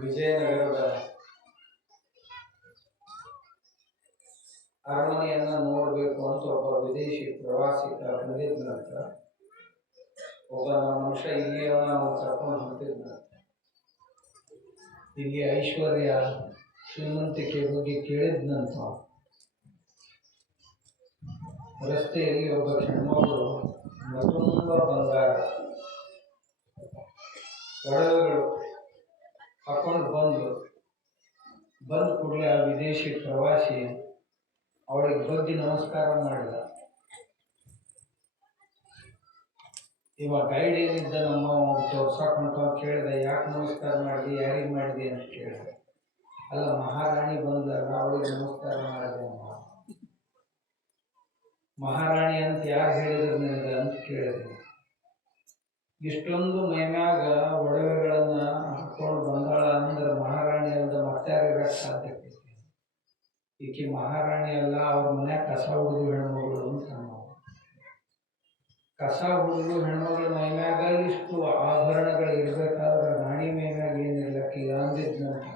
ವಿಜಯನಗರದ ಅರಮನೆಯನ್ನ ನೋಡಬೇಕು ಅಂತ ಒಬ್ಬ ವಿದೇಶಿ ಪ್ರವಾಸಿಗ ಬಂದಿದ್ನಂತ. ಒಬ್ಬ ನಮ್ಮ ಮನುಷ್ಯ ಇಲ್ಲಿಯವನ್ನ ನಾವು ಕರ್ಕೊಂಡು ಹೊಂಟಿದ್ನಂತ. ಇಲ್ಲಿ ಐಶ್ವರ್ಯ ಶ್ರೀಮಂತಿಕೆ ಬಗ್ಗೆ ಕೇಳಿದ್ನಂತ. ರಸ್ತೆಯಲ್ಲಿ ಒಬ್ಬ ಹೆಣ್ಮಗಳು ಮತ್ತೊಂದು ಬಂಗಾರ ಒಡವೆಗಳು ಹಾಕೊಂಡು ಬಂದ ಕೂಡಲೇ ಆ ವಿದೇಶಿ ಪ್ರವಾಸಿ ಅವಳಿಗೆ ಬಗ್ಗೆ ನಮಸ್ಕಾರ ಮಾಡಿದ. ಇವ ಗೈಡ್ ಏನಿದ್ದ ನಮ್ಮ ತೋರ್ಸಾಕೊಂಡ ಕೇಳಿದ, ಯಾಕೆ ನಮಸ್ಕಾರ ಮಾಡಿದೆ, ಯಾರಿಗೆ ಮಾಡಿದೆ ಅಂತ ಕೇಳಿದ. ಅಲ್ಲ, ಮಹಾರಾಣಿ ಬಂದಾಗ ಅವಳಿಗೆ ನಮಸ್ಕಾರ ಮಾಡಿದೆ ಅಮ್ಮ. ಮಹಾರಾಣಿ ಅಂತ ಯಾರು ಹೇಳಿದ್ರು ನನಗೆ ಅಂತ ಕೇಳಿದ್ರು. ಇಷ್ಟೊಂದು ಮೈಮ್ಯಾಗ ಒಡವೆಗಳನ್ನ ಹಾಕೊಂಡು ಬಂದಾಳ ಅಂದ್ರೆ ಮಹಾರಾಣಿ ಅಲ್ದ ಮತ್ತಾರಿರಕ್ಕೆ ಸಾಧ್ಯತೆ. ಈಕೆ ಮಹಾರಾಣಿ ಅಲ್ಲ, ಅವ್ರ ಮನ್ಯಾಗ ಕಸ ಹುಡುಗು ಹೆಣ್ಮಗಳು ಅಂತ ನಾವು. ಕಸ ಹುಡುಗು ಹೆಣ್ಮಗಳು ಮೈಮ್ಯಾಗ ಇಷ್ಟು ಆಭರಣಗಳು ಇರ್ಬೇಕಾದ್ರೆ ರಾಣಿ ಮೈಮ್ಯಾಗ ಏನಿರ್ಲಕ್ಕ ಈಗ ಅಂದಿದ್ನಂತ.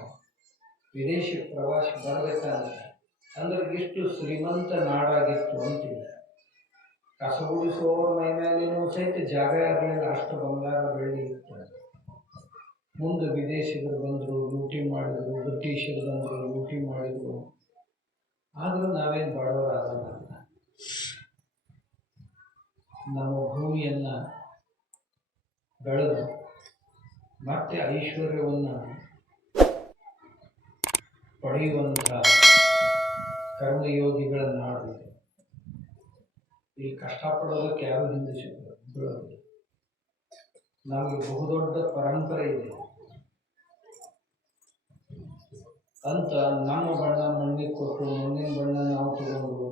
ವಿದೇಶಿ ಪ್ರವಾಸಿ ಬರ್ಬೇಕಂತ ಅಂದ್ರೆ ಇಷ್ಟು ಶ್ರೀಮಂತ ನಾಡಾಗಿತ್ತು ಅಂತೀವಿ. ಕಸ ಗುಡಿಸುವವ್ರ ಮೈಮ್ಯಾಲೇನೂ ಸಹಿತ ಜಾಗ ಇರಲಿಲ್ಲ, ಅಷ್ಟು ಬಂಗಾರ ಬೆಳ್ಳಿ ಇತ್ತು. ಮುಂದೆ ವಿದೇಶಿಗರು ಬಂದರು, ಲೂಟಿ ಮಾಡಿದ್ರು. ಬ್ರಿಟಿಷರು ಬಂದರು, ಲೂಟಿ ಮಾಡಿದ್ರು. ಆದರೂ ನಾವೇನು ಬಡವರಾಗಲ್ಲ. ನಮ್ಮ ಭೂಮಿಯನ್ನ ಬೆಳೆದು ಮತ್ತೆ ಐಶ್ವರ್ಯವನ್ನು ಪಡೆಯುವಂಥ ಕರ್ಮಯೋಗಿಗಳ ನಾಡು. ಇಲ್ಲಿ ಕಷ್ಟಪಡೋದಕ್ಕೆ ಯಾರು ಹಿಂದೆ ಬೀಳೋದಿಲ್ಲ. ನಮಗೆ ಬಹುದೊಡ್ಡ ಪರಂಪರೆ ಇದೆ ಅಂತ ನಮ್ಮ ಬಣ್ಣ ಮಣ್ಣಿಗೆ ಕೊಟ್ಟು ಮಣ್ಣಿನ ಬಣ್ಣ ನಾವು ತಗೊಂಡು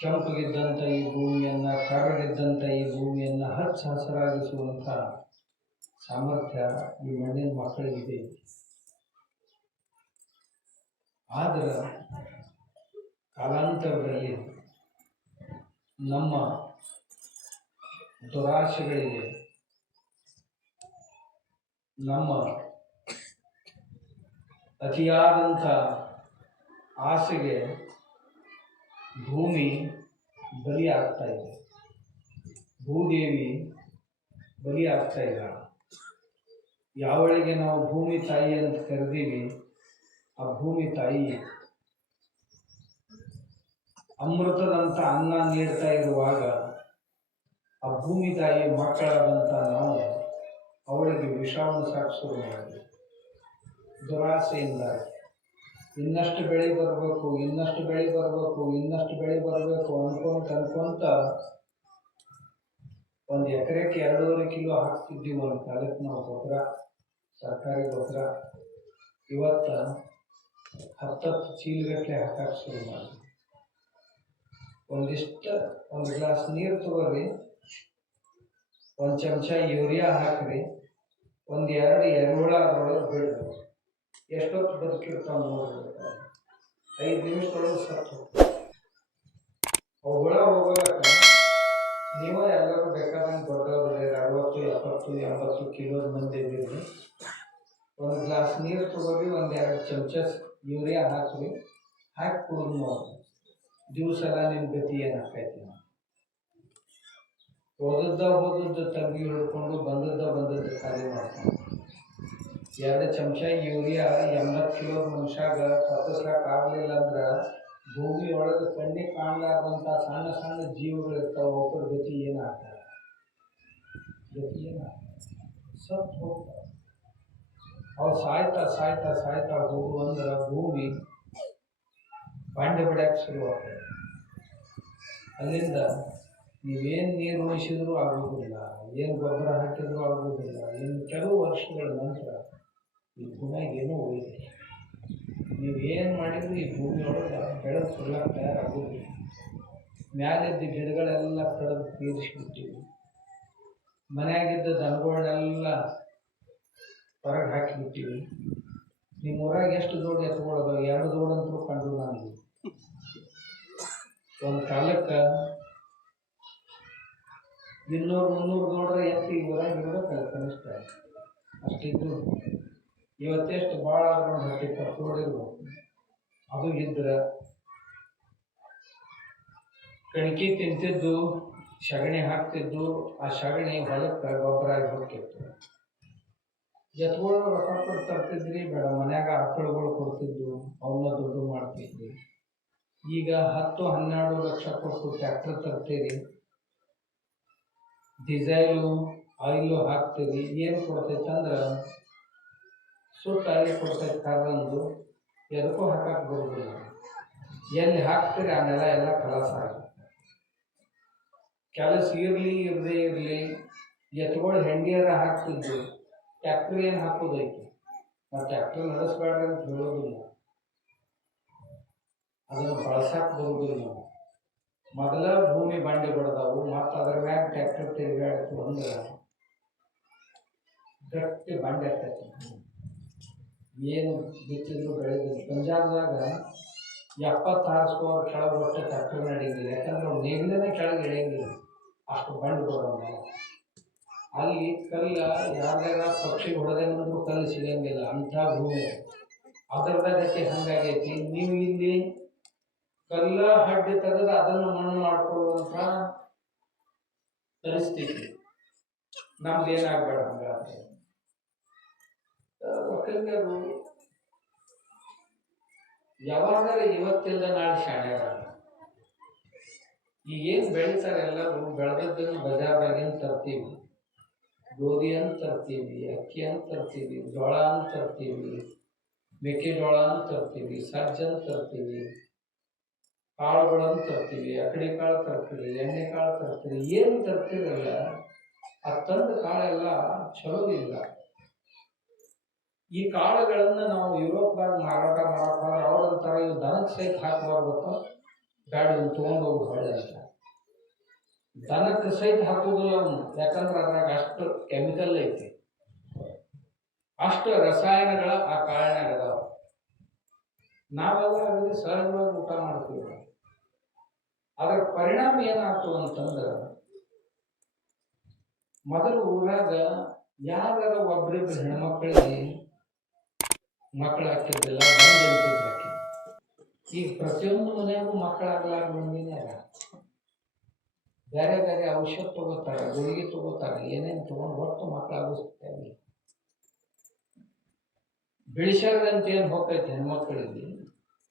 ಕೆಂಪಗಿದ್ದಂಥ ಈ ಭೂಮಿಯನ್ನ, ಕರಗಿದ್ದಂಥ ಈ ಭೂಮಿಯನ್ನ ಹಚ್ಚ ಹಸಿರಾಗಿಸುವಂಥ ಸಾಮರ್ಥ್ಯ ಈ ಮಣ್ಣಿನ ಮಕ್ಕಳಿಗಿದೆ. ಆದರೆ ಕಾಲಾಂತರದಲ್ಲಿ ನಮ್ಮ ದುರಾಶೆಗಳಿಗೆ, ನಮ್ಮ ಅತಿಯಾದಂಥ ಆಸೆಗೆ ಭೂಮಿ ಬಲಿ ಆಗ್ತಾ ಇದೆ. ಭೂದೇವಿ ಬಲಿ ಆಗ್ತಾ ಇಲ್ಲ. ಯಾವಳಿಗೆ ನಾವು ಭೂಮಿ ತಾಯಿ ಅಂತ ಕರೆದೀವಿ, ಆ ಭೂಮಿ ತಾಯಿ ಅಮೃತದಂಥ ಅನ್ನ ನೀಡ್ತಾ ಇರುವಾಗ ಆ ಭೂಮಿ ತಾಯಿ ಮಕ್ಕಳಾದಂಥ ನಾವು ಅವಳಿಗೆ ವಿಷವನ್ನು ಸಾಗಿಸೋದು ಮಾಡಿ ದುರಾಸೆಯಿಂದ ಇನ್ನಷ್ಟು ಬೆಳೆ ಬರಬೇಕು, ಇನ್ನಷ್ಟು ಬೆಳೆ ಬರಬೇಕು, ಇನ್ನಷ್ಟು ಬೆಳೆ ಬರಬೇಕು ಅನ್ಕೊಂತ ಒಂದು ಎಕರೆಗೆ 2.5 ಕಿಲೋ ಹಾಕ್ತಿದ್ದೀವಿ ಒಂದು ಕಾಲಕ್ಕೆ ನಾವು ಗೊಬ್ಬರ, ಸರ್ಕಾರಿ ಗೊಬ್ಬರ. ಇವತ್ತು 10 ಚೀಲಗಟ್ಟಲೆ ಹಾಕಕ್ಕೆ ಶುರು ಮಾಡಿ. ಒಂದು ಗ್ಲಾಸ್ ನೀರು ತಗೋರಿ, ಒಂದು ಚಮಚ ಯೂರಿಯಾ ಹಾಕ್ರಿ, 1-2 ಎರೆಹುಳ ಅದರೊಳಗೆ ಬಿಡ್ರಿ. ಎಷ್ಟೊತ್ತು ಬದುಕಿರ್ತಾವ ನೋಡ್ರಿ. 5 ನಿಮಿಷದೊಳಗೆ ಸತ್ತು ಅವು ಹುಳ ಹೋಗೋದಕ್ಕೆ ನೀವೇ ಎಲ್ಲರೂ ಬೇಕಾದಂಗೆ ದೊಡ್ಡವ್ರಿ 60, 70, 80 ಕಿಲೋದ ಮಂದಿ ಇದ್ದೀರಿ. ಒಂದು ಗ್ಲಾಸ್ ನೀರು ತಗೋರಿ, 1-2 ಚಮಚ ಯೂರಿಯಾ ಹಾಕ್ರಿ, ಹಾಕಿ ಕುಡಿದು ನೋಡ್ರಿ. ದಿವಸ ಎಲ್ಲ ನಿಮ್ಮ ಗತಿ ಏನಾಗ್ತೈತಿ. ಹೋದದ್ದು ತಂಗಿ ಹಿಡ್ಕೊಂಡು ಬಂದದ್ದು ಖಾಲಿ ಮಾಡ್ಕೊಂಡು 2 ಚಮಚ ಯೂರಿಯಾ 80 ಕಿಲೋ ಮನುಷ್ಯಾಗ ತಪ್ಪಿಸ್ಲಾಕ ಆಗಲಿಲ್ಲ ಅಂದ್ರೆ ಭೂಮಿ ಒಳಗೆ ಕಣ್ಣಿಗೆ ಕಾಣಲಾರ್ದಂಥ ಸಣ್ಣ ಸಣ್ಣ ಜೀವಗಳಿರ್ತಾವೆ. ಒಬ್ಬರ ಗತಿ ಏನಾಗ್ತದೆ? ಸತ್ತು ಹೋಗ್ತಾರೆ. ಅವು ಸಾಯ್ತಾ ಸಾಯ್ತಾ ಸಾಯ್ತಾ ಹೋಗು ಅಂದ್ರೆ ಭೂಮಿ ಬಂಡೆ ಬಿಡಕ್ಕೆ ಶುರುವಾಗ್ತದೆ. ಅಲ್ಲಿಂದ ನೀವೇನು ನೀರು ಉಣಿಸಿದ್ರೂ ಆಗೋದಿಲ್ಲ, ಏನು ಗೊಬ್ಬರ ಹಾಕಿದ್ರೂ ಆಗೋದಿಲ್ಲ. ಇನ್ನು ಕೆಲವು ವರ್ಷಗಳ ನಂತರ ಈ ಭೂಮಿಯಾಗ ಏನೋ ಹೋಗಿದೆ. ನೀವೇನು ಮಾಡಿದ್ರು ಈ ಭೂಮಿಯೊಳಗೆ ಬೆಳೆದು ಸುಳ್ಳಾಗ ತಯಾರಾಗೋದಿಲ್ಲ. ಮ್ಯಾಲಿದ್ದ ಗಿಡಗಳೆಲ್ಲ ಕಡಿದು ತೀರಿಸಿಬಿಟ್ಟಿವಿ. ಮನೆಯಾಗಿದ್ದ ದನಗಳನ್ನೆಲ್ಲ ಹೊರಗೆ ಹಾಕಿಬಿಟ್ಟಿವಿ. ನಿಮ್ಮ ಊರಾಗ ಎಷ್ಟು ದೊಡ್ಡ ಎತ್ಕೊಳ್ಳೋದು? 2 ದೊಡ್ಡಂತರೂ ಕಂಡು ನನಗೆ. ಒಂದು ಕಾಲಕ್ಕೆ 200-300 ನೋಡ್ರೆ ಎತ್ತಿ ಊರಾಗ ಇರ್ಬೇಕಲ್ಲ ಕನಿಷ್ಠ. ಅಷ್ಟಿದ್ರು ಇವತ್ತೆಷ್ಟು ಭಾಳ ಆದ್ರೂ 10-20 ನೋಡಿರ್ಬೇಕು. ಅದು ಇದ್ರೆ ಕಣಿಕಿ ತಿಂತಿದ್ದು, ಸಗಣಿ ಹಾಕ್ತಿದ್ದು, ಆ ಸಗಣಿ ಹೊಲಕ್ಕೆ ಗೊಬ್ಬರ ಆಗಿ ಹೋಗ್ತಿತ್ತು. ಎತ್ಗಳು ರೊಕ್ಕ ಕೊಟ್ಟು ತರ್ತಿದ್ರಿ ಬೇಡ, ಮನ್ಯಾಗ ಆಕಳುಗಳು ಕೊಡ್ತಿದ್ದು, ಅವನ್ನ ದುಡ್ಡು ಮಾಡ್ತಿದ್ವಿ. ಈಗ 10-12 ಲಕ್ಷ ಕೊಟ್ಟು ಟ್ರ್ಯಾಕ್ಟರ್ ತರ್ತೀರಿ, ಡಿಸೈಲು ಆಯಿಲು ಹಾಕ್ತೀರಿ. ಏನು ಕೊಡ್ತೈತೆ ಅಂದ್ರೆ ಸುಟ್ಟು ಆಯಿಲ್ ಕೊಡ್ತೈತೆ ಕಾರಂದು, ಎದಕ್ಕೂ ಹಾಕಕ್ಕೆ ಬರೋದಿಲ್ಲ. ಎಲ್ಲಿ ಹಾಕ್ತೀರಿ ಆ ನೆಲ ಎಲ್ಲ ಕಲಸ ಆಗುತ್ತೆ. ಕೆಲಸ ಇರಲಿ ಇರದೇ ಇರಲಿ, ಎತ್ಗಳು ಹೆಂಡಿಯರ ಹಾಕ್ತಿದ್ದು, ಟ್ಯಾಕ್ಟ್ರಿ ಏನು ಹಾಕೋದೈತಿ. ನಾವು ಟ್ಯಾಕ್ಟ್ರಿ ನಡೆಸ್ಬೇಡ್ರಿ ಅಂತ ಹೇಳೋದಿಲ್ಲ, ಅದನ್ನು ಬಳಸಕ್ಕೆ ಬರೋದಿಲ್ಲ. ನಾವು ಮೊದಲ ಭೂಮಿ ಬಂಡಿ ಬಡ್ದಾವು, ಮತ್ತು ಅದ್ರ ಮ್ಯಾಗ ಟ್ಯಾಕ್ಟರ್ ತಿರುಗಾಡ್ತು ಅಂದ್ರೆ ಗಟ್ಟಿ ಬಂಡೆ ಆಗ್ತೈತಿ. ಏನು ಬಿತ್ತಿದ್ರು ಬೆಳೆದಿದ್ರು. ಪಂಜಾಬ್ದಾಗ 76 ಸ್ಕೋರ್ ಕೆಳಗೆ ಒಟ್ಟು ಟ್ಯಾಕ್ಟರ್ ನಡೆಯಂಗಿಲ್ಲ, ಯಾಕಂದ್ರೆ ಅವ್ರು ನೇಗಿಲೇ ಕೆಳಗೆ ಇಳಿಯಂಗಿಲ್ಲ, ಅಷ್ಟು ಬಂಡು ಬರೋಲ್ಲ. ಅಲ್ಲಿ ಕಲ್ಲ ಯಾರ್ಯಾರ ಪಕ್ಷಿ ಹೊಡೆದೇನಂದ್ರೂ ಕಲ್ಲು ಸಿಗಂಗಿಲ್ಲ, ಅಂಥ ಭೂಮಿ. ಅದರದ ಗತಿ ಹಂಗಾಗೈತಿ. ನೀವು ಇಲ್ಲಿ ಕಲ್ಲ ಹಡ್ಡಿ ತೆಗೆದು ಅದನ್ನು ಮಣ್ಣು ಮಾಡ್ಕೊಳ್ಳುವಂಥ ಪರಿಸ್ಥಿತಿ ನಮ್ದು ಏನಾಗಬೇಡ. ಹಂಗಾದ್ರೆ ಒಕ್ಕಲಿಗರು ಯಾವಾಗಾರ ಇವತ್ತಿಲ್ಲ ನಾಳೆ ಶಾಣ್ಯಾರ. ಈಗೇನು ಬೆಳೀತಾರೆ ಎಲ್ಲರೂ ಬೆಳೆದದ್ದನ್ನು ಬಜಾರ್ದಾಗೇನು ತರ್ತೀವಿ. ಗೋಧಿ ಅಂತ ತರ್ತೀವಿ, ಅಕ್ಕಿ ಅಂತ ತರ್ತೀವಿ, ಜೋಳ ಅಂತ ತರ್ತೀವಿ, ಮೆಕ್ಕೆಜೋಳ ಅಂತ ತರ್ತೀವಿ, ಸಜ್ಜಂತ ತರ್ತೀವಿ, ಕಾಳುಗಳನ್ನು ತರ್ತೀವಿ, ಅಕಡಿ ಕಾಳು ತರ್ತೀವಿ, ಎಣ್ಣೆ ಕಾಳು ತರ್ತೀವಿ. ಏನು ತರ್ತೀರಲ್ಲ ಆ ತಂದ ಕಾಳೆಲ್ಲ ಚಲೋ ಇಲ್ಲ. ಈ ಕಾಳುಗಳನ್ನು ನಾವು ಯುರೋಪ್ದಾಗ ಮಾರಾಟ ಮಾಡೋಕ್ಕಾದ್ರೆ ಅವ್ರಂತಾರೆ ಇವು ದನಕ್ಕೆ ಸಹಿತ ಹಾಕಬಾರ್ಬೇಕು, ಗಾಡಿ ತೊಗೊಂಡು ಹೋಗಿ ಹೊಳೆ ಅಂತ. ದನಕ್ಕೆ ಸಹಿತ ಹಾಕೋದಿಲ್ಲ ಅವನು, ಯಾಕಂದ್ರೆ ಅದ್ರಾಗ ಅಷ್ಟು ಕೆಮಿಕಲ್ ಐತಿ, ಅಷ್ಟು ರಸಾಯನಗಳ ಆ ಕಾಳಿನಾಗ ಅದಾವ. ನಾವೆಲ್ಲ ಅದರಲ್ಲಿ ಸಹಜವಾಗಿ ಊಟ ಮಾಡ್ತೀವಿ. ಅದರ ಪರಿಣಾಮ ಏನಾಯ್ತು ಅಂತಂದ್ರೆ, ಮೊದಲು ಊರಾಗ ಯಾವ್ದಾರ ಒಬ್ಬರಿಬ್ಬರು ಹೆಣ್ಮಕ್ಳಿಗೆ ಮಕ್ಕಳು ಹಾಕಿದ್ದಿಲ್ಲ, ಗಂಡು ಅಂತಿದ್ರು ಹಾಕಿ. ಈಗ ಪ್ರತಿಯೊಂದು ಮನೆಯಾಗೂ ಮಕ್ಕಳಾಗಲಾರ ಮಂದಿನೇ ಅಲ್ಲ. ಬೇರೆ ಬೇರೆ ಔಷಧ ತಗೋತಾರೆ, ಗುಳಿಗೆ ತಗೋತಾರೆ, ಏನೇನು ತಗೊಂಡು ಒಟ್ಟು ಮಕ್ಕಳಾಗಿಸ್ತೇವೆ. ಬಿಳಿಸ್ಯಾರಂತ ಏನು ಹೋಗ್ತೈತೆ ಹೆಣ್ಮಕ್ಳಿಗೆ.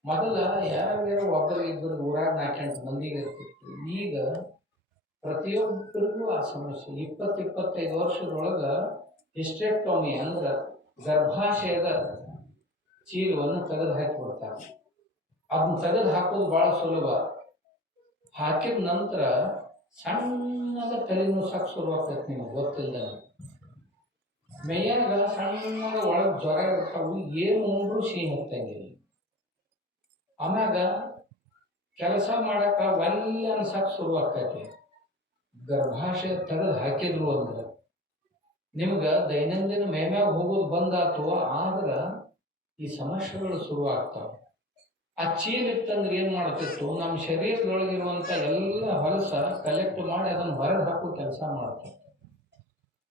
ಮೊದಲ ಯಾರ್ಯಾರು ಒಬ್ಬರು ಇಬ್ಬರು ಊರಾಗ 4-8 ಮಂದಿಗೆ ಇರ್ತಿತ್ತು. ಈಗ ಪ್ರತಿಯೊಬ್ಬರಿಗೂ ಆ ಸಮಸ್ಯೆ. 20-25 ವರ್ಷದೊಳಗೆ ಹಿಸ್ಟೆಕ್ಟೋಮಿ ಅಂದ್ರೆ ಗರ್ಭಾಶಯದ ಚೀಲವನ್ನು ತೆಗೆದು ಹಾಕಿಬಿಡ್ತಾರೆ. ಅದನ್ನ ತೆಗೆದು ಹಾಕೋದು ಭಾಳ ಸುಲಭ. ಹಾಕಿದ ನಂತರ ಸಣ್ಣದ ತಲೆನೂ ಸಾಕು ಶುರುವಾಗ್ತೈತೆ, ನಿಮಗೆ ಗೊತ್ತಿಲ್ಲದ. ಮೈಯಾಗ ಸಣ್ಣದ ಒಳಗೆ ಜ್ವರ ಇರ್ತಾವು, ಏನು ಉಂಡ್ರು ಸಿಹಿ ಹತ್ತಂಗಿಲ್ಲ. ಆಮ್ಯಾಗ ಕೆಲಸ ಮಾಡಕ್ಕೆ ಒಳ್ಳೆ ಅನ್ಸಕ್ಕೆ ಶುರುವಾಗ್ತೈತಿ. ಗರ್ಭಾಶಯ ತೆಗೆದು ಹಾಕಿದ್ರು ಅಂದ್ರೆ ನಿಮ್ಗೆ ದೈನಂದಿನ ಮೈಮ್ಯಾಗ ಹೋಗೋದು ಬಂದಾತು, ಆದ್ರೆ ಈ ಸಮಸ್ಯೆಗಳು ಶುರುವಾಗ್ತಾವೆ. ಆ ಚೀಲ ಇತ್ತಂದ್ರೆ ಏನು ಮಾಡ್ತಿತ್ತು, ನಮ್ಮ ಶರೀರದೊಳಗಿರುವಂಥ ಎಲ್ಲ ಹೊಲಸ ಕಲೆಕ್ಟ್ ಮಾಡಿ ಅದನ್ನು ಹೊರಗೆ ಹಾಕೋ ಕೆಲಸ ಮಾಡ್ತೈತಿ.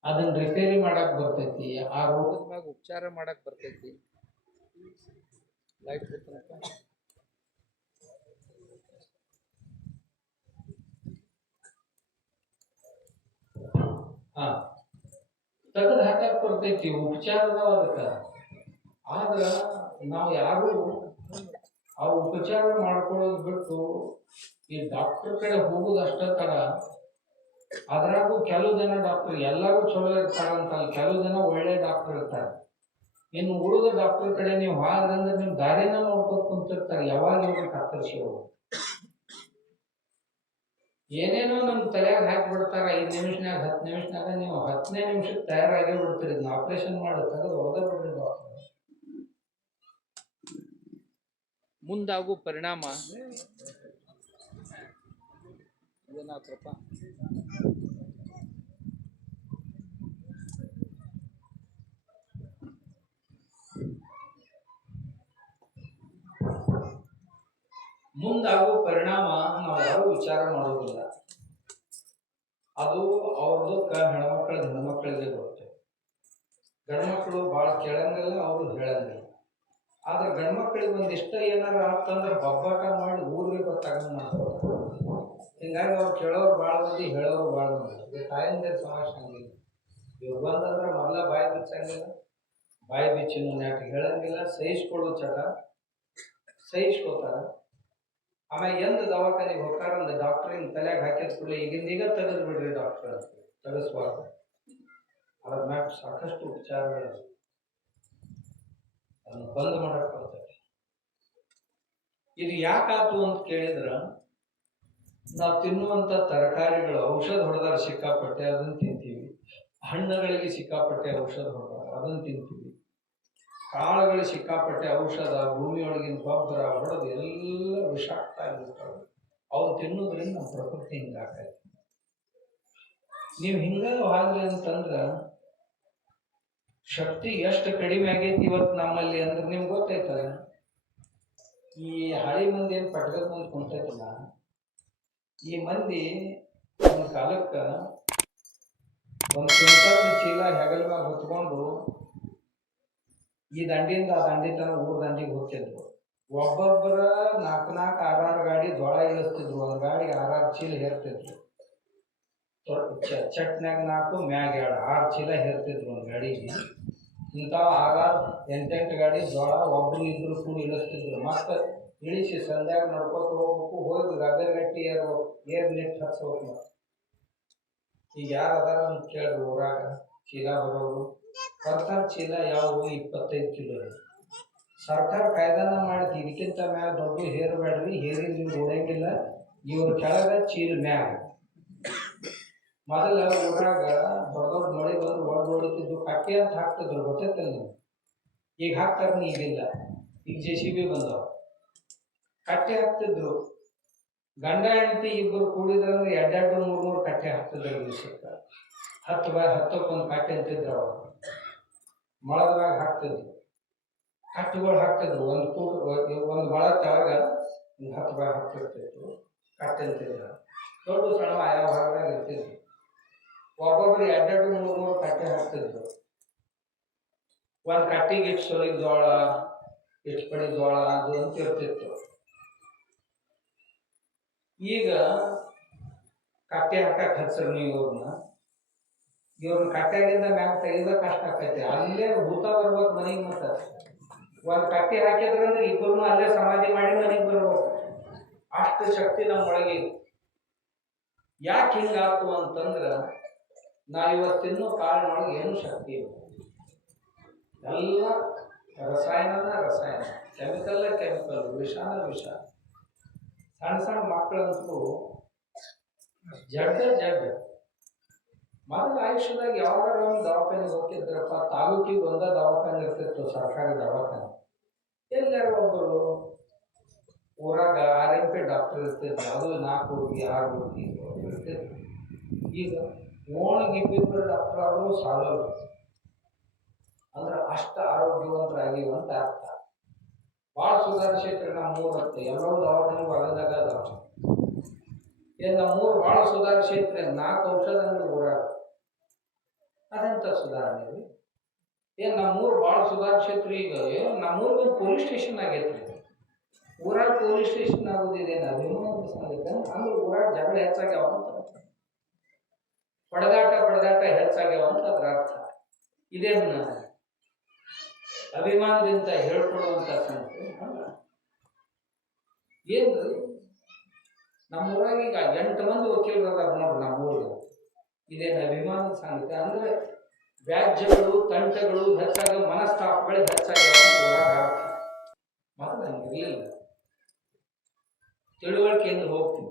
ಅದನ್ನು ರಿಪೇರಿ ಮಾಡಕ್ಕೆ ಬರ್ತೈತಿ, ಆ ರೋಗದ ಮ್ಯಾಗ ಉಪಚಾರ ಮಾಡಕ್ಕೆ ಬರ್ತೈತಿ. ಲೈಟ್ ತೆಗೆದು ಹಾಕಕ್ಕೆ ಬರ್ತೈತಿ, ಉಪಚಾರದ ಅದಕ್ಕೆ. ಆದ್ರೆ ನಾವು ಯಾರು ಆ ಉಪಚಾರ ಮಾಡ್ಕೊಳ್ಳೋದು ಬಿಟ್ಟು ಈ ಡಾಕ್ಟರ್ ಕಡೆ ಹೋಗೋದು ಅಷ್ಟೇ ತರ. ಅದ್ರಾಗೂ ಕೆಲವು ಜನ ಡಾಕ್ಟರ್ ಎಲ್ಲರೂ ಚಲೋ ಇರ್ತಾರಂತಲ್ಲ, ಕೆಲವು ಜನ ಒಳ್ಳೆ ಡಾಕ್ಟರ್ ಇರ್ತಾರೆ. ಇನ್ನು ಉಳಿದ ಡಾಕ್ಟರ್ ಕಡೆ ನೀವು ಹಾದ್ರಂದ್ರೆ ನೀವು ದಾರಿನ ನೋಡ್ಕೊಂಡು ಕುಂತಿರ್ತಾರೆ, ಯಾವಾಗ ಇವ್ರಿಗೆ ಕತ್ತರಿಸಿ ಹೋಗೋದು. ಏನೇನೋ ನಮ್ಮ ತಲೆಯಾಗ ಹಾಕಿಬಿಡ್ತಾರೆ. 5 ನಿಮಿಷನಾಗ 10 ನಿಮಿಷನಾಗ ನೀವು 10ನೇ ನಿಮಿಷಕ್ಕೆ ತಯಾರಾಗೇ ಬಿಡ್ತೀರಿ. ಇದನ್ನ ಆಪರೇಷನ್ ಮಾಡಿ ತೆಗೆದು ಹೋದ ಬಿಡ್ರಿ ಡಾಕ್ಟರ್. ಮುಂದಾಗೋ ಪರಿಣಾಮ ಏನಾತ್ರಪ್ಪ, ಮುಂದಾಗೋ ಪರಿಣಾಮ ನಾವು ಯಾರು ವಿಚಾರ ಮಾಡೋದಿಲ್ಲ. ಅದು ಅವ್ರದ್ದು ಹೆಣ್ಮಕ್ಳಿಗೆ ಗೊತ್ತು. ಗಂಡ್ಮಕ್ಳು ಭಾಳ ಕೇಳಂಗಿಲ್ಲ, ಅವರು ಹೇಳಂಗಿಲ್ಲ. ಆದ್ರೆ ಗಂಡ್ಮಕ್ಳಿಗೆ ಒಂದಿಷ್ಟ ಏನಾರ ಆಗ್ತಂದ್ರೆ ಬಬ್ಬಾಟ ಮಾಡಿ ಊರಿಗೆ ಗೊತ್ತಾಗಂಗೆ ಮಾಡ್ತಾರೆ. ಹಿಂಗಾಗಿ ಅವ್ರು ಕೇಳೋರು ಭಾಳ ಮಂದಿ, ಹೇಳೋರು ಭಾಳ ಮಂದಿ. ತಾಯಂದಿರ ಸಮಾವೇಶ ಹಂಗಿಲ್ಲ. ಇವ್ರು ಬಂದಂದ್ರೆ ಮೊದಲ ಬಾಯಿ ಬಿಚ್ಚಂಗಿಲ್ಲ, ಬಾಯಿ ಬಿಚ್ಚಿನ ನಾಟಿ ಹೇಳಂಗಿಲ್ಲ, ಸಹಿಸ್ಕೊಳ್ಳೋ ಚಟ ಸಹಿಸ್ಕೋತಾರ. ಆಮೇಲೆ ಎಂದು ದವಾಖಾನೆಗೆ ಹೋಗ್ತಾರ, ಒಂದು ಡಾಕ್ಟ್ರಿನ ತಲೆಯಾಗ ಹಾಕಿದ ಕೂಡಲೇ ಈಗ ತೆಗೆದು ಬಿಡ್ರಿ ಡಾಕ್ಟರ್ ಅಂತ ತೆಗೆಸ್ಬಾರ್ದು. ಅದ್ರ ಮ್ಯಾಗ ಸಾಕಷ್ಟು ಉಪಚಾರಗಳು ಅದನ್ನು ಬಂದ್ ಮಾಡಕ್ ಬರ್ತದೆ. ಇದು ಯಾಕಾತು ಅಂತ ಕೇಳಿದ್ರ, ನಾವು ತಿನ್ನುವಂತ ತರಕಾರಿಗಳು ಔಷಧ ಹೊಡೆದಾರ ಸಿಕ್ಕಾಪಟ್ಟೆ, ಅದನ್ನ ತಿಂತೀವಿ. ಹಣ್ಣುಗಳಿಗೆ ಸಿಕ್ಕಾಪಟ್ಟೆ ಔಷಧ ಹೊಡೆದಾರ, ಅದನ್ನ ತಿಂತೀವಿ. ಕಾಳುಗಳು ಸಿಕ್ಕಾಪಟ್ಟೆ ಔಷಧ, ಭೂಮಿಯೊಳಗಿನ ಗೊಬ್ಬರ ಹೊಡೆದು ಎಲ್ಲ ವಿಷಾಕ್ತ ಆಗಿರ್ತಾವೆ. ಅವು ತಿನ್ನೋದ್ರಿಂದ ನಮ್ಮ ಪ್ರಕೃತಿ ಹಿಂಗಾಕೈತಿ. ನೀವು ಹಿಂಗ ಹಾದ್ರಿ ಅಂತಂದ್ರ ಶಕ್ತಿ ಎಷ್ಟು ಕಡಿಮೆ ಆಗೈತಿ ಇವತ್ತು ನಮ್ಮಲ್ಲಿ ಅಂದ್ರೆ ನಿಮ್ಗೆ ಗೊತ್ತೈತಲ್ಲ. ಈ ಹಳಿ ಮಂದಿ ಏನು ಪಟ್ಕದ ಮುಂದೆ ಕುಂತೈತಲ್ಲ, ಈ ಮಂದಿ ಒಂದು ಕಾಲಕ್ಕೆ ಒಂದು ಕ್ವಿಂಟಲ್ ಚೀಲ ಹೆಗಲ ಮ್ಯಾಗ ಹೊತ್ಕೊಂಡು ಈ ದಂಡಿಯಿಂದ ಆ ದಂಡಿ ತನಕ ಊರ್ ದಂಡಿಗೆ ಹೋಗ್ತಿದ್ರು. ಒಬ್ಬೊಬ್ಬರ 4 6 ಗಾಡಿ ಜೋಳ ಇಳಿಸ್ತಿದ್ರು. ಒಂದು ಗಾಡಿಗೆ 6 ಚೀಲ ಹೇರ್ತಿದ್ರು. ಚಟ್ನ್ಯಾಗ 4 ಮ್ಯಾಗ 2 6 ಚೀಲ ಹೇರ್ತಿದ್ರು ಒಂದು ಗಾಡಿಗೆ. ಇಂಥವು 6 8 ಗಾಡಿ ಜೋಳ ಒಬ್ರು ಇಬ್ರು ಕೂಡಿ ಇಳಿಸ್ತಿದ್ರು. ಮತ್ತೆ ಇಳಿಸಿ ಸಂಧ್ಯಾಗ ನಡ್ಕೋತ ಹೋಗ್ಬೇಕು, ಹೋಗಿ ಗದ್ದೆಗಟ್ಟಿ ಏರ್ ನೆಟ್ ಹಚ್ಬೇಕು. ಈಗ ಯಾರು ಅದಾರ ಅಂತ ಕೇಳ್ರಿ ಊರಾಗ ಚೀಲ ಬರೋರು. ಸರ್ಕಾರ ಚೀಲ ಯಾವುವು 25 ಕಿಲೋ. ಸರ್ಕಾರ ಕಾಯ್ದಾನ ಮಾಡಿದ್ ಇದಕ್ಕಿಂತ ಮ್ಯಾಲ ದೊಡ್ಡ ಹೇರ್ಬೇಡ್ರಿ, ಹೇರಿ ನೀವು ಓಡಂಗಿಲ್ಲ, ಇವ್ರ ಕೆಳಗ ಚೀಲ ಮ್ಯಾಗ. ಮೊದಲ ಊರಾಗ ದೊಡ್ಡ ಮಳೆ ಬಂದು ಹೊಡ್ತಿದ್ದು ಕಟ್ಟೆ ಅಂತ ಹಾಕ್ತಿದ್ರು, ಗೊತ್ತೈತಲ್ಲ ನೀವು. ಈಗ ಹಾಕ್ತಾರ, ಈಗಿಲ್ಲ. ಈಗ JCB ಬಂದವ, ಕಟ್ಟೆ ಹಾಕ್ತಿದ್ರು. ಗಂಡ ಹೆಂಡತಿ ಇಬ್ಬರು ಕೂಡಿದ್ರಂದ್ರೆ 2 3 ಕಟ್ಟೆ ಹಾಕ್ತಿದ್ರು. ದಿವಸಕ್ಕೆ 10 by 10 ಒಂದು ಕಟ್ಟೆ ಅಂತಿದ್ರು. ಅವಾಗ ಮೊಳದಾಗ ಹಾಕ್ತಿದ್ರು, ಕಟ್ಟುಗಳು ಹಾಕ್ತಿದ್ರು. ಒಂದು ಮೊಳ ತೆಳಗ 10 by 10 ಇರ್ತಿತ್ತು, ಕಟ್ಟೆ ಅಂತಿದ್ರು. ದೊಡ್ಡ ಸಣ್ಣ ಆಯಾ ಭಾಗದಾಗ ಇರ್ತಿದ್ರು. ಒಬ್ಬೊಬ್ರು 2 3 ಕಟ್ಟೆ ಹಾಕ್ತಿದ್ರು. ಒಂದು ಕಟ್ಟಿಗೆ ಇಷ್ಟು ಸೊಲಿಗೆ ಜೋಳ, ಇಷ್ಟು ಪಡಿ ಜೋಳ ಅದು ಅಂತ ಇರ್ತಿತ್ತು. ಈಗ ಕಟ್ಟೆ ಹಾಕಕ್ಕೆ ಹಚ್ಚಿರಿ ನೀವು ಇವ್ರನ್ನ ಕಟ್ಟೆಗಿಂದ ಮ್ಯಾಗ ತೆಗಿದ ಕಷ್ಟ ಆಕೈತಿ. ಅಲ್ಲೇ ಭೂತ ಬರ್ಬೇಕು ಮನೆಗೆ. ಮತ್ತ ಒಂದು ಕಟ್ಟೆ ಹಾಕಿದ್ರಂದ್ರೆ ಇಬ್ಬರನ್ನು ಅಲ್ಲೇ ಸಮಾಧಿ ಮಾಡಿ ಮನೆಗೆ ಬರ್ಬೇಕು. ಅಷ್ಟು ಶಕ್ತಿ ನಮ್ಮೊಳಗೆ. ಯಾಕೆ ಹಿಂಗಾತು ಅಂತಂದ್ರ, ನಾವಿವತ್ತಿನ್ನೂ ಕಾಳಿನೊಳಗೆ ಏನು ಶಕ್ತಿ ಇಲ್ಲ. ಎಲ್ಲ ರಸಾಯನ, ಕೆಮಿಕಲ್, ವಿಷ. ಸಣ್ಣ ಮಕ್ಕಳಂತೂ ಜಡ್ಡ. ಮೊದಲ ಆಯುಷ್ಯದಾಗ ಯಾವಾಗ ಒಂದು ದವಾಖಾನೆಗೆ ಹೋಗ್ತಿದ್ರಪ್ಪ, ತಾಲೂಕಿಗೆ ಒಂದ ದವಾಖಾನೆ ಇರ್ತಿತ್ತು, ಸರ್ಕಾರಿ ದವಾಖಾನೆ. ಎಲ್ಲಾರ ಒಬ್ಬರು ಊರಾಗ RMP ಡಾಕ್ಟರ್ ಇರ್ತಿದ್ರು, ಅದು 4 ಹುಡುಗಿ 6 ಹುಡುಗಿ ಇರ್ತಿದ್ರು. ಈಗ ಇಬ್ಬಿಬ್ಬರು ಡಾಕ್ಟರ್ ಅವರು ಸಾಲೋರು. ಅಂದ್ರೆ ಅಷ್ಟು ಆರೋಗ್ಯವಂತರಾಗಿವ ಅಂತ ಅರ್ಥ. ಭಾಳ ಸುಧಾರಿಸೈತ್ರಿ ನಮ್ಮೂರು ಅಂತ. ಎಲ್ಲರೂ ದವಾಖಾನೆ ಒಳದಾಗ ಅದಾವ. ನಮ್ಮೂರು ಭಾಳ ಸುಧಾರಿಸೈತ್ರಿ. 4 ಔಷಧ ಅಂಗಡಿ ಊರಾಗ. ಅದಂತ ಸುಧಾರಣೆ ರೀ. ನಮ್ಮೂರು ಭಾಳ ಸುಧಾರಿಸೈತ್ರಿ. ಈಗ ನಮ್ಮೂರಿಗೆ ಒಂದು ಪೊಲೀಸ್ ಸ್ಟೇಷನ್ ಆಗೈತ್ರಿ. ಊರಾಗ ಪೊಲೀಸ್ ಸ್ಟೇಷನ್ ಆಗೋದಿದೇನು ಅಭಿಮಾನ ಆಗೈತೆ ಅಂದ್ರೆ ಊರಾಗ ಜಗಳ ಹೆಚ್ಚಾಗ್ಯಾವ ಅಂತ, ಹೊಡೆದಾಟ ಹೆಚ್ಚಾಗ್ಯಾವ ಅಂತ ಅದ್ರ ಅರ್ಥ. ಇದೇನು ಅಭಿಮಾನದಿಂದ ಹೇಳ್ಕೊಡುವಂತ ಸಂಗತಿ ಏನ್ರಿ? ನಮ್ಮೂರಾಗ ಈಗ 8 ಮಂದಿ ವಕೀಲರಾದ ನೋಡ್ರಿ ನಮ್ಮೂರಿಗೆ. ಇದೇನು ಅಭಿಮಾನದ ಸಂಗತಿ ಅಂದ್ರೆ ವ್ಯಾಜ್ಯಗಳು, ತಂಟಗಳು ಹೆಚ್ಚಾಗ, ಮನಸ್ತಾಪಗಳು ಹೆಚ್ಚಾಗ್ಯಾವ ಅಂತ ಊರಾಗ ಅರ್ಥ. ಮೊದಲು ಹಂಗಿರ್ಲಿಲ್ಲ. ತಿಳುವಳಿಕೆಯಿಂದ ಹೋಗ್ತಿದ್ವಿ.